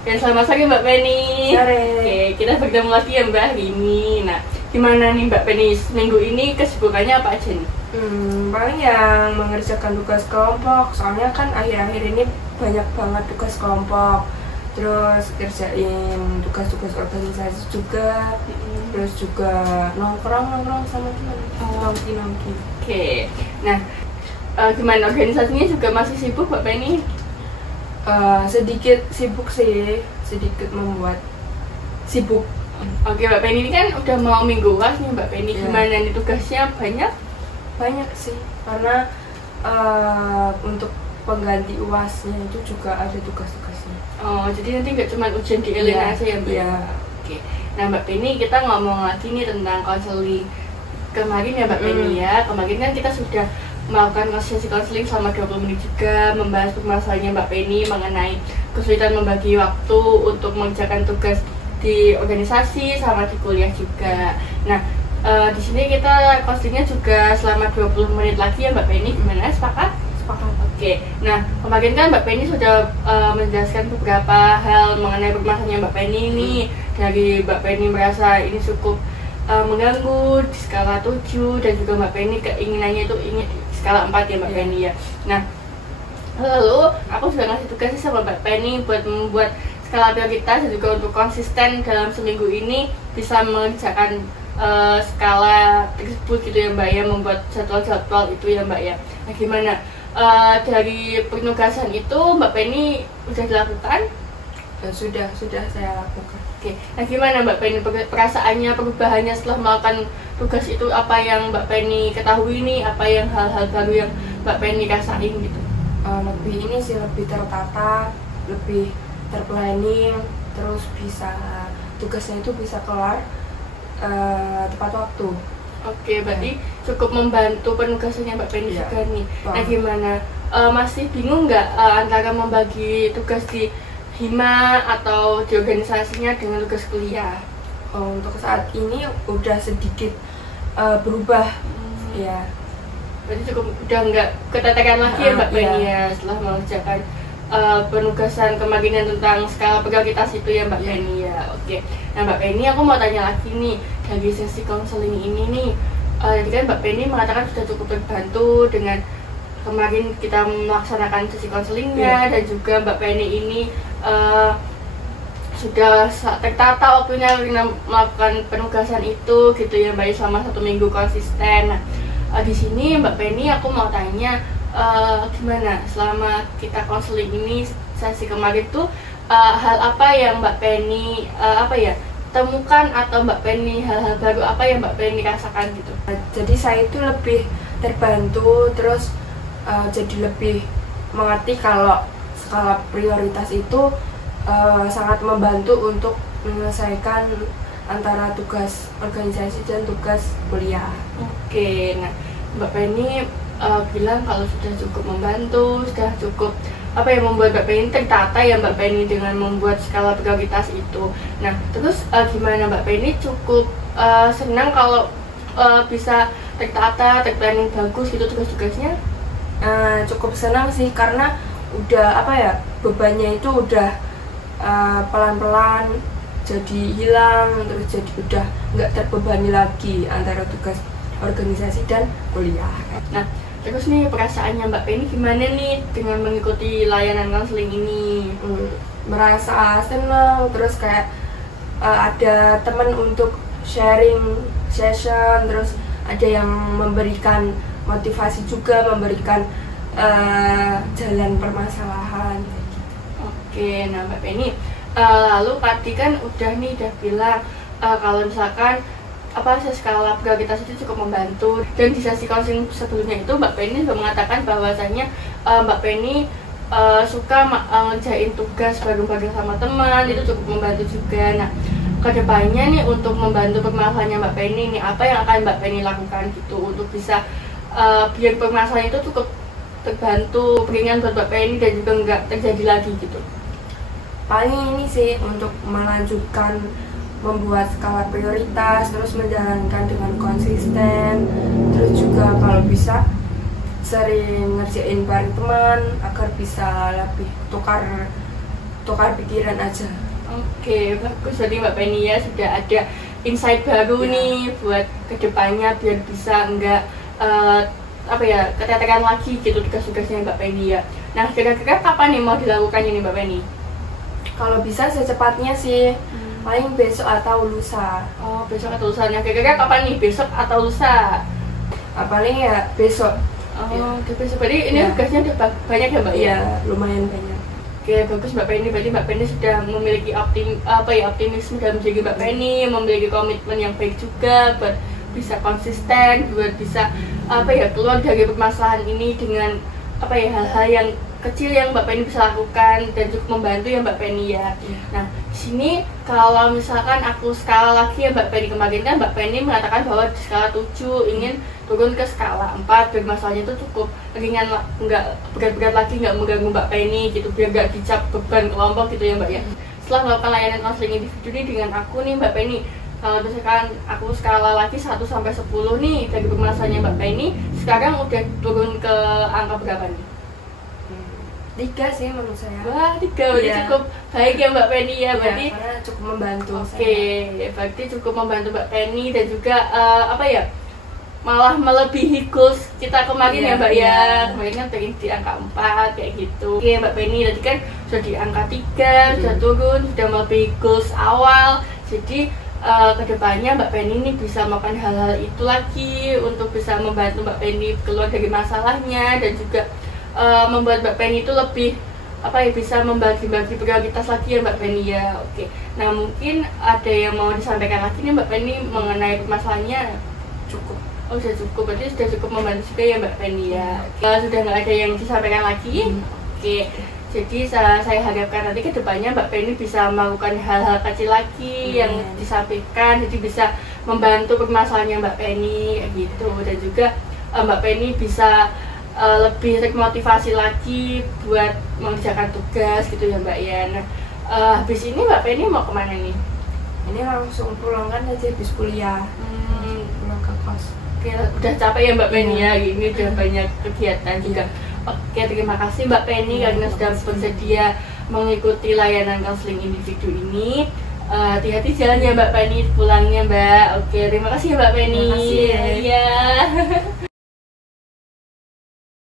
Dan selamat sore Mbak Penny. Sore. Oke, kita bertemu lagi ya Mbak hari ini. Nah, gimana nih Mbak Penny minggu ini kesibukannya apa aja nih? Paling yang mengerjakan tugas kelompok. Soalnya kan akhir-akhir ini banyak banget tugas kelompok. Terus kerjain tugas-tugas organisasi juga. Terus juga nongkrong sama teman. Nongki. Oke. Nah, gimana organisasinya juga masih sibuk Mbak Penny? Sedikit sibuk sih, sedikit membuat sibuk. Oke Mbak Penny, ini kan udah mau minggu UAS nih Mbak Penny. Ya. Gimana nih tugasnya banyak? Banyak sih, karena untuk pengganti UASnya itu juga ada tugas-tugasnya. Oh, jadi nanti nggak cuma ujian di Elena aja ya Mbak? Iya. Oke. Nah Mbak Penny, kita ngomong lagi nih tentang konseling kemarin ya Mbak Penny ya. Kemarin kan kita sudah melakukan sesi konseling selama 20 menit juga, membahas permasalahannya Mbak Penny mengenai kesulitan membagi waktu untuk mengerjakan tugas di organisasi sama di kuliah juga. Nah, di sini kita konselingnya juga selama 20 menit lagi ya Mbak Penny. Gimana? Sepakat? Sepakat. Oke. Nah, kemarin kan Mbak Penny sudah menjelaskan beberapa hal mengenai permasalahannya Mbak Penny ini. Dari Mbak Penny merasa ini cukup mengganggu di skala 7, dan juga Mbak Penny keinginannya itu ingin di skala 4 ya Mbak Penny ya. Nah, lalu aku sudah ngasih tugasnya sama Mbak Penny buat membuat skala prioritas dan juga untuk konsisten dalam seminggu ini bisa mengerjakan skala tersebut gitu ya Mbak ya, membuat jadwal-jadwal itu ya Mbak ya. Nah, gimana dari penugasan itu Mbak Penny sudah dilakukan? Sudah saya lakukan. Oke, nah gimana Mbak Penny perasaannya, perubahannya setelah melakukan tugas itu? Apa yang Mbak Penny ketahui nih? Apa yang hal-hal baru yang Mbak Penny rasain gitu? Lebih ini sih, lebih tertata, lebih terplanning, terus bisa tugasnya itu bisa kelar tepat waktu. Oke, berarti cukup membantu penugasannya Mbak Penny juga nih. Nah gimana, masih bingung nggak antara membagi tugas di Hima atau di organisasinya dengan tugas kuliah? Untuk saat ini udah sedikit berubah. Ya. Berarti cukup udah nggak keteteran lagi ya Mbak Penny ya setelah mengerjakan penugasan kemarin tentang skala prioritas itu ya Mbak Penny ya. Oke. Nah Mbak Penny, aku mau tanya lagi nih, dari sesi konseling ini nih, jadi kan Mbak Penny mengatakan sudah cukup terbantu dengan kemarin kita melaksanakan sesi konselingnya, dan juga Mbak Penny ini sudah tertata waktunya melakukan penugasan itu gitu ya Mbak, selama 1 minggu konsisten. Nah, di sini Mbak Penny aku mau tanya, gimana selama kita konseling ini sesi kemarin tuh, hal apa yang Mbak Penny temukan, atau Mbak Penny hal-hal baru apa yang Mbak Penny rasakan gitu? Jadi saya itu lebih terbantu, terus jadi lebih mengerti kalau skala prioritas itu sangat membantu untuk menyelesaikan antara tugas organisasi dan tugas kuliah. Oke, nah Mbak Penny bilang kalau sudah cukup membantu, sudah cukup membuat Mbak Penny tertata ya Mbak Penny dengan membuat skala prioritas itu. Nah, terus gimana Mbak Penny cukup senang kalau bisa tertata, terplanning bagus gitu tugas-tugasnya? Cukup senang sih, karena udah bebannya itu udah pelan-pelan jadi hilang, terus jadi udah nggak terbebani lagi antara tugas organisasi dan kuliah. Nah, terus nih perasaannya Mbak Penny gimana nih dengan mengikuti layanan konseling ini? Merasa senang, terus kayak ada teman untuk sharing session, terus ada yang memberikan motivasi juga, memberikan jalan permasalahan. Oke, nah Mbak Penny, lalu tadi kan udah bilang kalau misalkan skala prioritas itu cukup membantu, dan di sesi konseling sebelumnya itu Mbak Penny juga mengatakan bahwasanya Mbak Penny suka ngerjain tugas bareng-bareng sama teman, itu cukup membantu juga. Nah, kedepannya nih untuk membantu permasalahannya Mbak Penny nih, apa yang akan Mbak Penny lakukan gitu untuk bisa biar permasalahan itu cukup terbantu, ringan buat Mbak Penny dan juga nggak terjadi lagi gitu? Paling ini sih, untuk melanjutkan membuat skala prioritas, terus menjalankan dengan konsisten, terus juga kalau bisa sering ngerjain bareng teman agar bisa lebih tukar tukar pikiran aja. Oke, bagus. Jadi Mbak Penny ya sudah ada insight baru nih buat kedepannya biar bisa enggak apa ya, keteteran lagi gitu tugas-tugasnya Mbak Penny ya. Nah, kira-kira kapan nih mau dilakukan ini Mbak Penny? Kalau bisa secepatnya sih, paling besok atau lusa. Oh, besok atau lusa. Nah, kira-kira kapan nih, besok atau lusa? Paling ya besok. Oh, besok. Berarti ini tugasnya udah banyak ya Mbak ya? Iya, lumayan banyak. Oke, bagus Mbak Penny. Berarti Mbak Penny sudah memiliki optimisme dalam diri Mbak Penny, memiliki komitmen yang baik juga buat bisa konsisten, buat bisa keluar dari permasalahan ini dengan hal-hal yang kecil yang Mbak Penny bisa lakukan dan cukup membantu ya Mbak Penny ya. Nah, di sini kalau misalkan aku skala lagi ya Mbak Penny, kemarin kan Mbak Penny mengatakan bahwa di skala 7 ingin turun ke skala 4 biar masalahnya itu cukup ringan, nggak berat-berat lagi, nggak mengganggu Mbak Penny gitu, biar nggak dicap beban kelompok gitu ya Mbak ya. Setelah melakukan layanan konseling individu nih dengan aku nih Mbak Penny, kalau misalkan aku skala lagi 1 sampai 10 nih dari permasalahannya Mbak Penny, sekarang udah turun ke angka berapa nih? 3 sih menurut saya. Wah, 3 berarti cukup baik ya Mbak Penny ya, berarti karena cukup membantu. Oke, berarti cukup membantu Mbak Penny dan juga malah melebihi goals kita kemarin ya Mbak ya. Kemarin kan pengen di angka 4 kayak gitu. Oke Mbak Penny, tadi kan sudah di angka 3, sudah turun, sudah melebihi goals awal. Jadi kedepannya Mbak Penny ini bisa melakukan hal-hal itu lagi untuk bisa membantu Mbak Penny keluar dari masalahnya dan juga membuat Mbak Penny itu lebih bisa membagi-bagi prioritas lagi ya Mbak Penny ya. Oke, nah mungkin ada yang mau disampaikan lagi nih Mbak Penny mengenai permasalahannya? Cukup. Oh, sudah cukup, berarti sudah cukup membantu juga ya Mbak Penny ya. Sudah nggak ada yang disampaikan lagi? Oke, jadi saya harapkan nanti kedepannya Mbak Penny bisa melakukan hal-hal kecil lagi yang disampaikan, jadi bisa membantu permasalahannya Mbak Penny gitu, dan juga Mbak Penny bisa lebih termotivasi lagi buat mengerjakan tugas gitu ya Mbak ya. Nah, habis ini Mbak Penny mau kemana nih? Ini langsung pulang kan aja habis kuliah. Pulang ke kos. Oke, udah capek ya Mbak Penny ya, ini udah banyak kegiatan juga. Oke, terima kasih Mbak Penny karena sudah bersedia mengikuti layanan konseling individu ini. Hati-hati jalan ya Mbak Penny pulangnya Mbak. Oke, terima kasih Mbak Penny. Terima kasih ya. Iya.